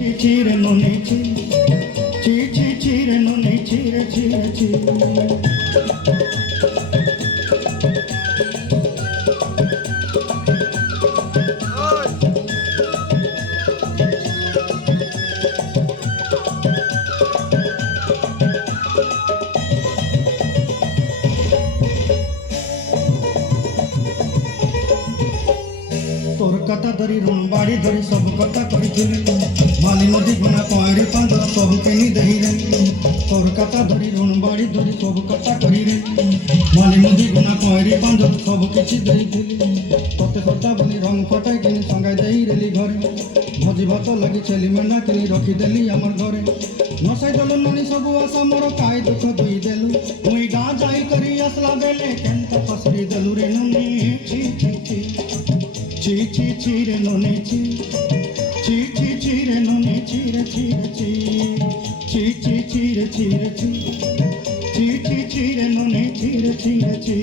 চিরে নুনে চি চি চি চিরে নুনে চিরে চিরে চি তোর কথা ধরি ঋণ বাড়ি ধরি সব কথা করিছিলি মালি নদী গুণা কয়েরি পাঁদর সব কিনি দেই রে তোর কথা ধরি ঋণ বাড়ি ধরি সব কথা করি রে মালি নদী গুণা কয়েরি পাঁদর সব কিছু ଦେଇଥିଲି তোতে কথা বলি রং ফটাই কিনি সঙ্গাই দেই রেলি ঘরে ভোজি ভাত লাগি ছেলি মেন্ডা কিনি রখিদেলি আমার ঘরে নসাই দেলু ননি সবু আশা মোর কাই দুঃখ দুই দেলু মুই গাঁ যাই করি আসলা বেলে কেন্ত পসরি দেলু রে নুনি ছি ছি ছি চি চি চিরে নুনে চি চি চি চিরে নুনে চিরে চিরে চি চি চি চিরে চিরে চি চি চি চিরে নুনে চিরে চিরে চি